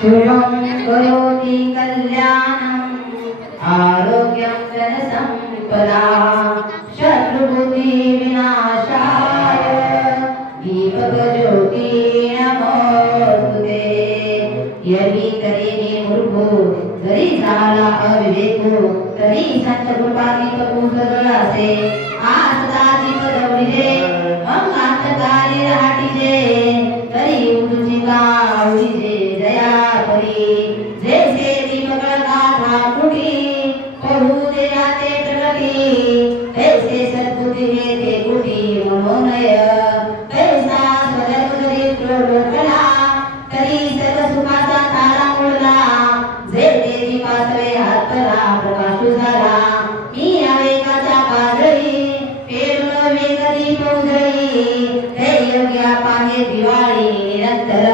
शुभं करोति कल्याणं आरोग्यं जनसम्पदां शत्रुबुद्धिविनाशाय दीपकज्योति नमोस्तुते। यदि तरी मूर्खो तरी झाला अविवेको तरी संत कृपाती कपूसदलासे आसदा दीप दौडिले मग अंतकाली राहटिले तरी उदुचिका उडीजे दया करी जैसे दीपक गाथा कुटी पडू दे जाते प्रगती तैसे सद्बुद्धी ते कुटी मनोनय तैसा स्वधर्म दरिद्र लोकला तरी सर्व सुखाचा तारा मुळला जे ते दीपातळे हातला प्रकाश झाला मी अवेकाचा काजळी पेरून वेगदी पोजळी हे योग्या पाहे दिवाळी निरंतर